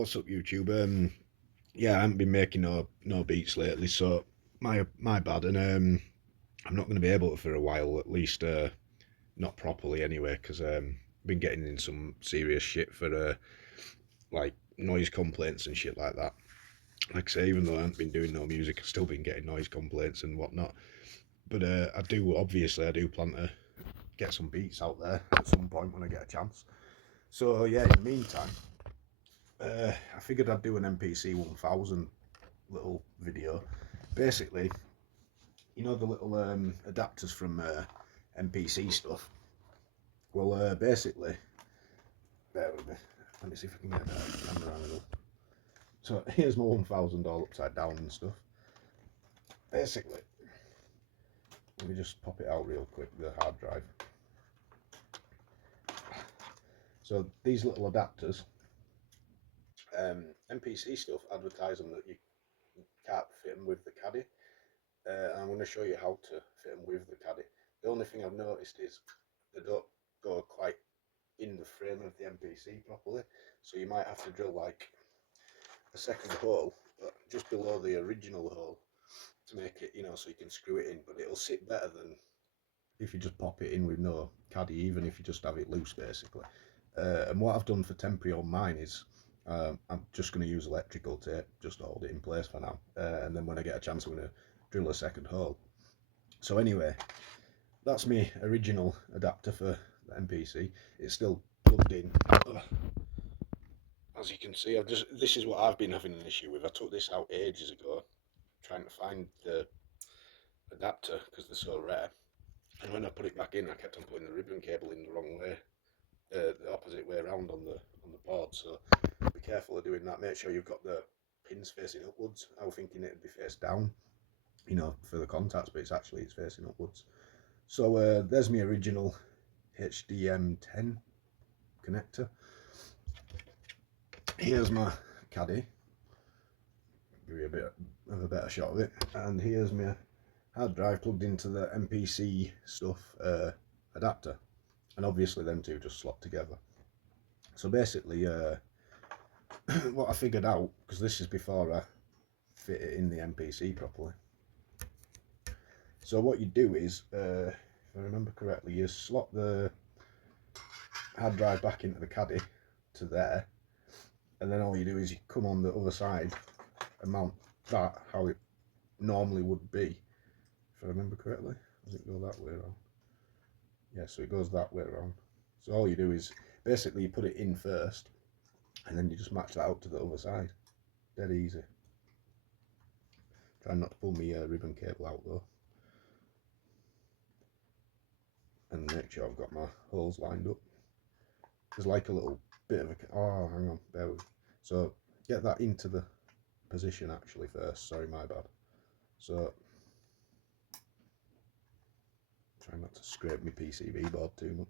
what's up YouTube? Yeah, I haven't been making no beats lately, so my bad, and I'm not going to be able to for a while, at least not properly anyway, because been getting in some serious shit for like noise complaints and shit like that. Like I say, even though I haven't been doing no music, I've still been getting noise complaints and whatnot. But I do plan to get some beats out there at some point when I get a chance. So yeah, in the meantime, I figured I'd do an MPC 1000 little video. Basically, you know the little adapters from MPC stuff. Well, basically, bear with me. Let me see if I can get that camera angle. So here's my 1000 all upside down and stuff. Basically, let me just pop it out real quick, the hard drive. So these little adapters, MPC stuff advertise them that you can't fit them with the Caddy. I'm going to show you how to fit them with the Caddy. The only thing I've noticed is they don't go quite in the frame of the MPC properly, so you might have to drill like a second hole just below the original hole to make it, you know, so you can screw it in, but it'll sit better than if you just pop it in with no Caddy, even if you just have it loose basically. And what I've done for temporary on mine is I'm just going to use electrical tape just to hold it in place for now, and then when I get a chance I'm going to drill a second hole. So anyway, that's my original adapter for the MPC. It's still plugged in. As you can see, this is what I've been having an issue with. I took this out ages ago trying to find the adapter because they're so rare, and when I put it back in I kept on putting the ribbon cable in the wrong way, the opposite way around on the board. So be careful of doing that. Make sure you've got the pins facing upwards. I was thinking it'd be face down, you know, for the contacts, but it's facing upwards. So there's my original HDM10 connector. Here's my Caddy. Give you a bit of a better shot of it. And here's my hard drive plugged into the MPC stuff adapter. And obviously them two just slot together. So basically, what I figured out, because this is before I fit it in the MPC properly. So what you do is, if I remember correctly, you slot the hard drive back into the Caddy to there, and then all you do is you come on the other side and mount that how it normally would be, if I remember correctly. Does it go that way around? Yeah, so it goes that way around. So all you do is basically you put it in first and then you just match that out to the other side. Dead easy. Try not to pull my ribbon cable out though, and make sure I've got my holes lined up. There's like a little bit of a, oh hang on, bear with me. So get that into the position actually first, sorry, my bad. So try not to scrape my PCB board too much.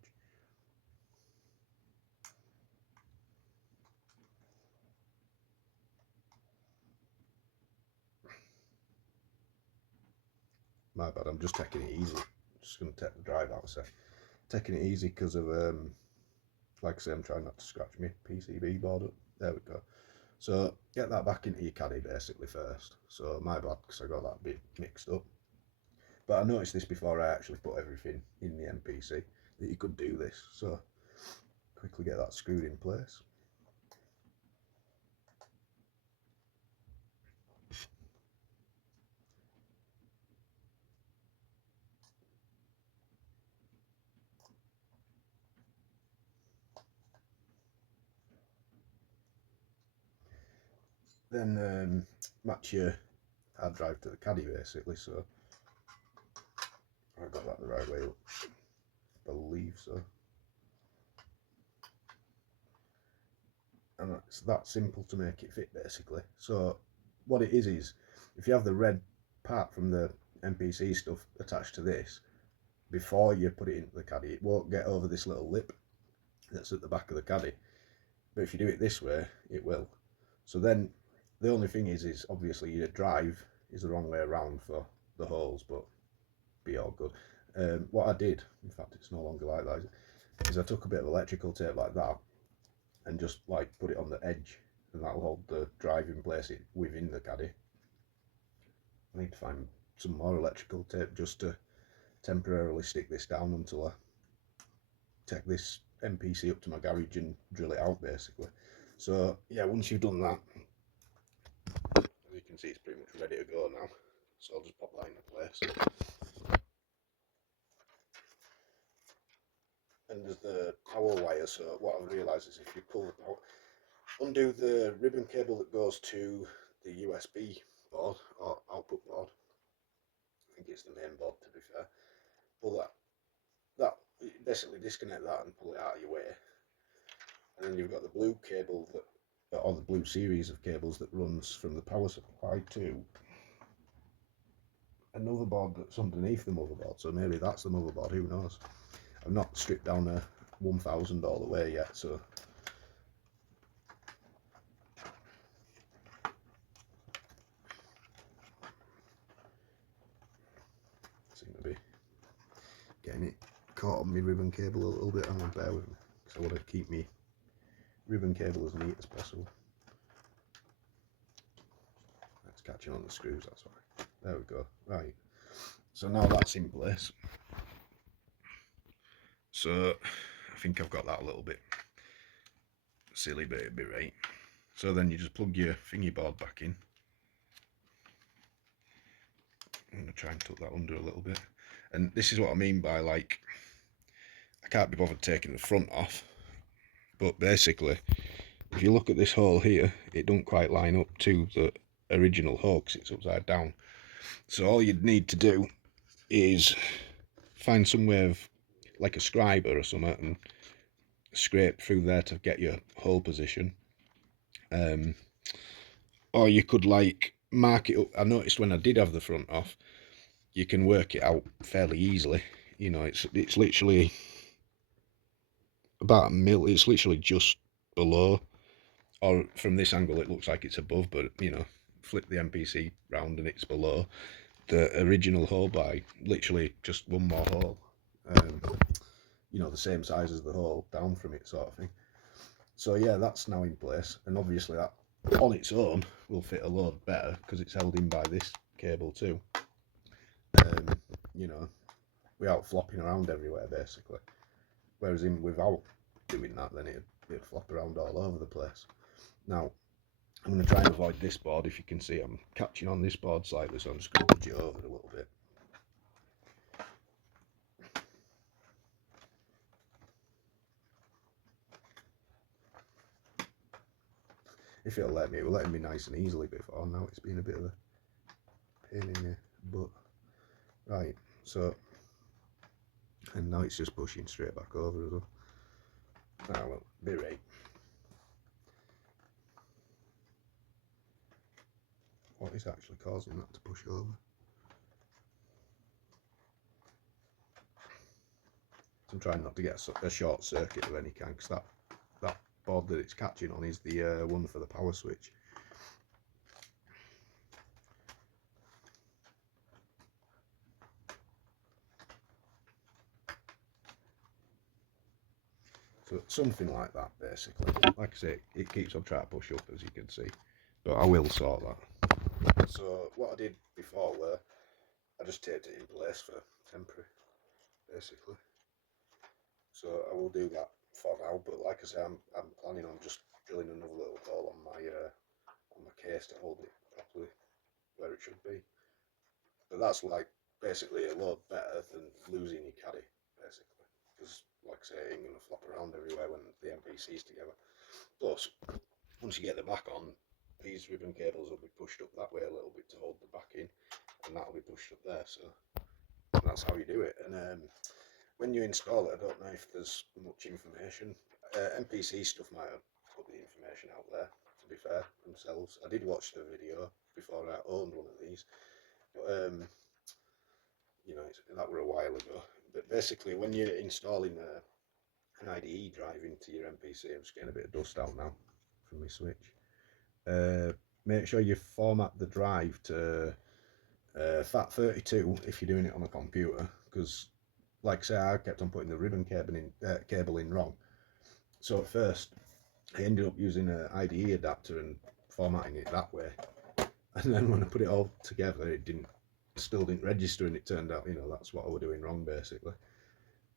My bad, I'm just taking it easy. Just going to take the drive out a sec. Taking it easy because of, like I say, I'm trying not to scratch my PCB board up. There we go. So get that back into your Caddy basically first. So my bad, because I got that bit mixed up. But I noticed this before I actually put everything in the MPC, that you could do this. So quickly get that screwed in place. Then match your hard drive to the Caddy basically. So I got that the right way up, I believe so. And it's that simple to make it fit basically. So what it is if you have the red part from the MPC stuff attached to this, before you put it into the Caddy, it won't get over this little lip that's at the back of the Caddy. But if you do it this way, it will. So then the only thing is obviously your drive is the wrong way around for the holes, but be all good. What I did, in fact it's no longer like that, is I took a bit of electrical tape like that and just like put it on the edge and that'll hold the drive in place within the Caddy. I need to find some more electrical tape just to temporarily stick this down until I take this MPC up to my garage and drill it out basically. So yeah, once you've done that, as you can see, it's pretty much ready to go now. So I'll just pop that into place. And there's the power wire, so what I've realised is if you pull the power, undo the ribbon cable that goes to the USB board or output board, I think it's the main board to be fair, pull that basically disconnect that and pull it out of your way, and then you've got the blue cable that, or the blue series of cables that runs from the power supply to another board that's underneath the motherboard, so maybe that's the motherboard, who knows. I've not stripped down a 1000 all the way yet, so seem to be getting it caught on my ribbon cable a little bit. I'm gonna bear with me because I want to keep me ribbon cable as neat as possible. It's catching on the screws, that's why. There we go. Right, so now that's in place. So I think I've got that a little bit silly, but it'd be right. So then you just plug your thingy board back in. I'm gonna try and tuck that under a little bit. And this is what I mean by, like, I can't be bothered taking the front off, but basically if you look at this hole here, it don't quite line up to the original hole because it's upside down. So all you'd need to do is find some way of, like a scriber or something, and scrape through there to get your hole position. Or you could, like, mark it up. I noticed when I did have the front off, you can work it out fairly easily. You know, it's literally about a mil. It's literally just below, or from this angle it looks like it's above, but you know, flip the MPC round and it's below the original hole by literally just one more hole. You know, the same size as the hole down from it, sort of thing. So yeah, that's now in place, and obviously that on its own will fit a load better because it's held in by this cable too. You know, without flopping around everywhere basically. Whereas without doing that, then it'd flop around all over the place. Now I'm going to try and avoid this board. If you can see, I'm catching on this board slightly, so I'm just going to budge it over a little bit. If it'll let me, it was letting me nice and easily before. Now it's been a bit of a pain in the butt. Right, so, and now it's just pushing straight back over as well. Ah, well, be right. What is actually causing that to push over? So I'm trying not to get a short circuit of any kind, because that board that it's catching on is the one for the power switch. So something like that, basically. Like I say, it keeps on trying to push up, as you can see, but I will sort that. So what I did before were I just taped it in place for temporary, basically. So I will do that for now, but like I say, I'm planning on just drilling another little hole on my case to hold it properly where it should be. But that's, like, basically a lot better than losing your Caddy, basically, because like I say, it ain't gonna flop around everywhere when the MPC's together. Plus, once you get the back on, these ribbon cables will be pushed up that way a little bit to hold the back in, and that'll be pushed up there. So that's how you do it. And when you install it, I don't know if there's much information. MPC stuff might have put the information out there, to be fair, themselves. I did watch the video before I owned one of these, but you know, that were a while ago. But basically, when you're installing an IDE drive into your MPC, I'm just getting a bit of dust out now from my switch. Make sure you format the drive to FAT32 if you're doing it on a computer, because like I say, I kept on putting the ribbon cable in wrong. So at first I ended up using an IDE adapter and formatting it that way. And then when I put it all together, it still didn't register, and it turned out, that's what I was doing wrong basically.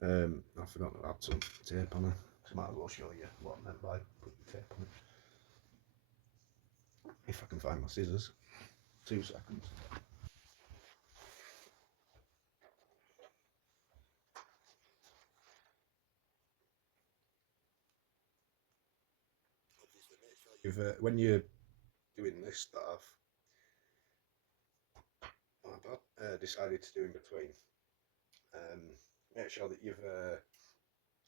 I forgot to add some tape on it. So I might as well show you what I meant by putting tape on it. If I can find my scissors. 2 seconds. When you're doing this stuff, decided to do in between, make sure that you've,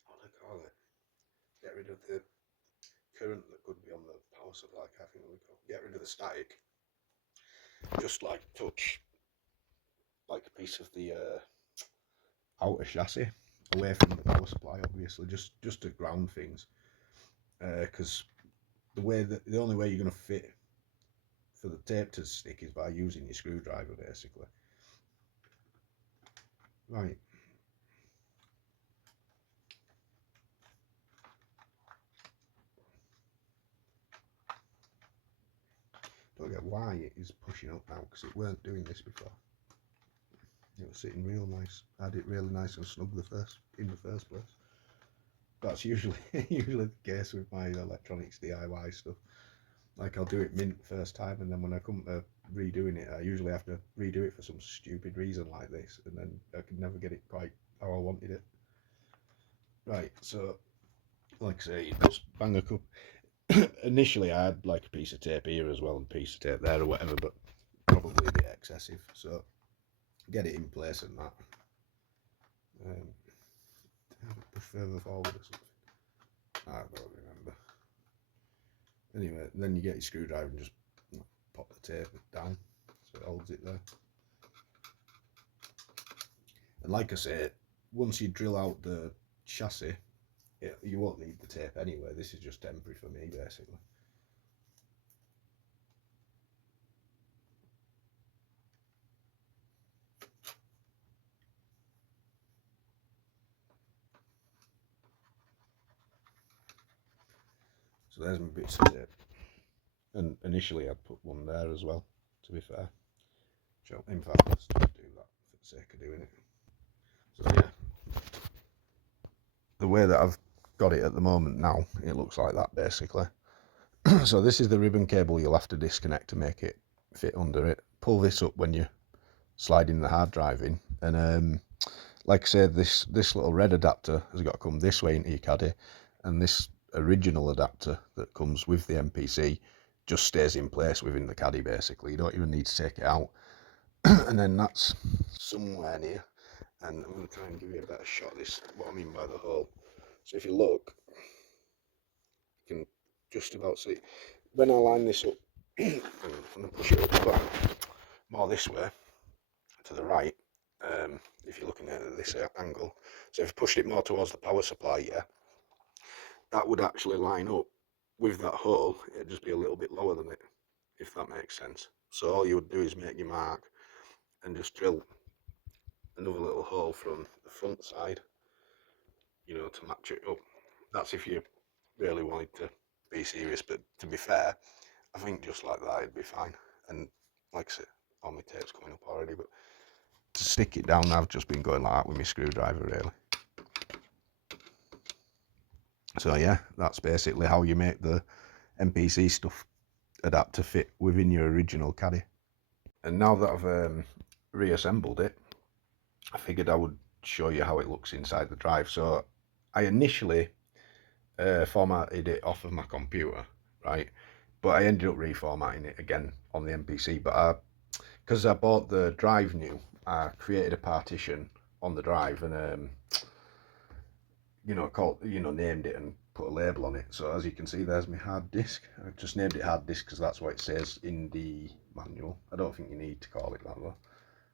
what do I call it? Get rid of the current that could be on the power supply, I think we call. Get rid of the static. Just like touch like a piece of the outer chassis away from the power supply, obviously, just to ground things. Because the only way you're going to fit for the tape to stick is by using your screwdriver, basically. Right. Don't get why it is pushing up now, because it weren't doing this before. It was sitting real nice. I had it really nice and snug in the first place. That's usually the case with my electronics DIY stuff. Like, I'll do it mint first time, and then when I come to redoing it, I usually have to redo it for some stupid reason like this, and then I can never get it quite how I wanted it. Right, so like I say, you just bang a couple. Initially, I had like a piece of tape here as well and a piece of tape there or whatever, but probably a bit excessive. So get it in place and that. Push further forward or something. I don't remember. Anyway, then you get your screwdriver and just pop the tape down so it holds it there. And like I say, once you drill out the chassis, you won't need the tape anyway. This is just temporary for me, basically. So there's my bits of tape. And initially I'd put one there as well, to be fair. So in fact, let's just do that for the sake of doing it. So yeah, the way that I've got it at the moment now, it looks like that basically. So this is the ribbon cable you'll have to disconnect to make it fit under it. Pull this up when you're sliding the hard drive in, and like I said, this little red adapter has got to come this way into your Caddy, and this original adapter that comes with the MPC just stays in place within the Caddy basically. You don't even need to take it out. And then that's somewhere near, and I'm going to try and give you a better shot of this, what I mean by the hole. So if you look, you can just about see. When I line this up, I'm going to push it up more this way to the right, if you're looking at this angle. So if you pushed it more towards the power supply, yeah, that would actually line up with that hole. It'd just be a little bit lower than it, if that makes sense. So all you would do is make your mark and just drill another little hole from the front side, to match it up. That's if you really wanted to be serious, but to be fair, I think just like that it'd be fine. And like I said, all my tape's coming up already, but to stick it down, I've just been going like that with my screwdriver really. So yeah, that's basically how you make the MPC stuff adapt to fit within your original Caddy. And now that I've reassembled it, I figured I would show you how it looks inside the drive. So I initially formatted it off of my computer, right? But I ended up reformatting it again on the MPC. But because I bought the drive new, I created a partition on the drive and named it and put a label on it. So as you can see, there's my hard disk. I've just named it hard disk because that's what it says in the manual. I don't think you need to call it that though.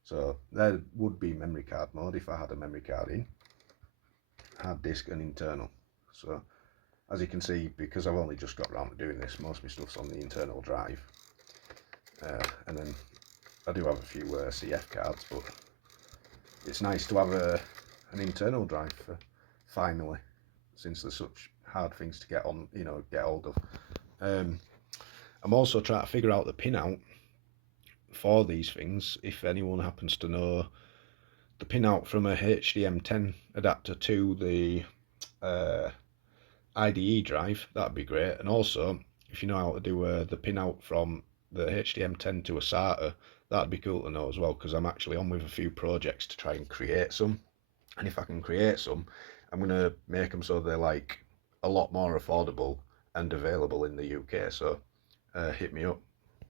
So there would be memory card mode if I had a memory card in, hard disk and internal. So as you can see, because I've only just got around to doing this, most of my stuff's on the internal drive. And then I do have a few CF cards, but it's nice to have an internal drive finally, since there's such hard things to get on, you know, get hold of. I'm also trying to figure out the pinout for these things. If anyone happens to know the pinout from a HDM10 adapter to the IDE drive, that'd be great. And also, if you know how to do the pinout from the HDM10 to a SATA, that'd be cool to know as well, because I'm actually on with a few projects to try and create some. And if I can create some, I'm going to make them so they're like a lot more affordable and available in the UK. So hit me up.